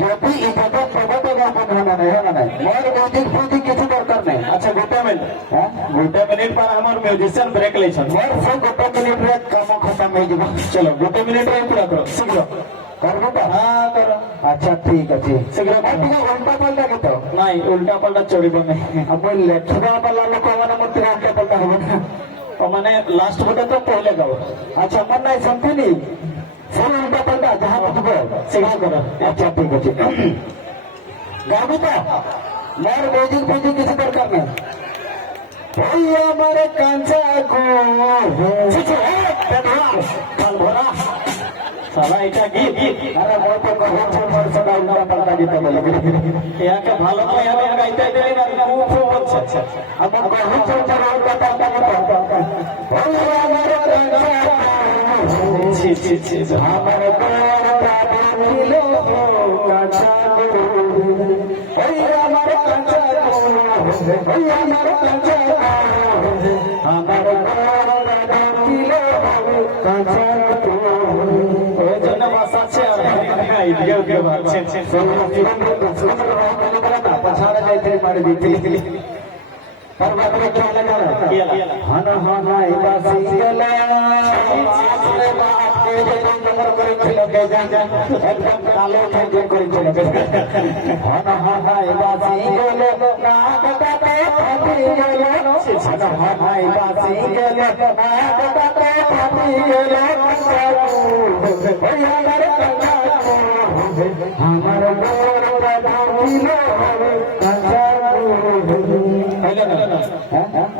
যদি এটাকে প্রভাবে গাবন হলো না মোর মিউজিক ফিউজিক কিছু দরকার নেই। আচ্ছা গোটা মিনিট, হ্যাঁ গোটা মিনিট পর আমার মিউজিশিয়ান ব্রেক লেছেন। মোর সে গোটা মিনিট রে কাম খতম হয়ে যাব। চলো গোটা মিনিট রে পুরা করো শীঘ্র করবো তো? হ্যাঁ করো। আচ্ছা ঠিক আছে শীঘ্র ଟିକେ উল্টা পাল্টা কেতো নাই উল্টা পাল্টা চড়িব নাই। আপনি লেখিবা পাল্লা লোক মানে মতে উল্টা পাল্টা হবে না। মানে লাস্ট গোটা তো পহলে গাও। আচ্ছা মন নাই শুনতেনি সব উল্টা পাল্টা যাহা বুঝবো শীঘ্র করো। আচ্ছা ঠিক আছে গাবি তো মোর মিউজিক ফিউজিক কিছু দরকার নেই। ওই আমার কাঁচা গো কাল ভরা সালা এটা কি আরে বড় তো কহ মোর সদা উল্টা পাল্টা দিতে বলে ইয়াকে ভালো তো ইয়াকে গাইতে দিলি না মুখ বলছে। আচ্ছা আমার কহ চল উল্টা পাল্টা মতো ওই আমার কাঁচা ছি ছি ছি আমার গোরা দিল কাঁচা গো ওই আমার কাঁচা গো ওই আমার কাঁচা আমার গোরা দিল কাঁচা গো ওই জন্য বাসাচ্ছে আর আইডিয়া কে বাচ্চা पछाड़ जाते मार दीती पर बात में क्या लगा हन हन बासी गला अपने बाप के जन्म नंबर करे ছিল কে জান একদম কালো খেজে করে ছিল হন হন বাসি গলে না কটাতে ফাটি গেল হন হন বাসি গলে না কটাতে ফাটি গেল ওই আমার কাকা আমার গোরা দিল কাঁচা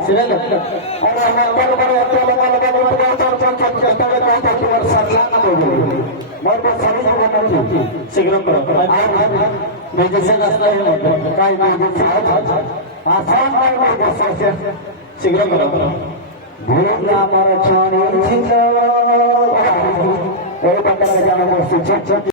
সিরাল আরে আমার বড় বড় চলে বড় বড় চল চল চল তবে কই তো তোমার সাথে না বলবো মোর তো সবই জানা শীঘ্র করো। মেডিসিন আসলে কাই মেডিসিন আসাম কাই মেডিসিন শীঘ্র করো। ভূত আমার ছানি ছিল এই বাটা জানা বসছে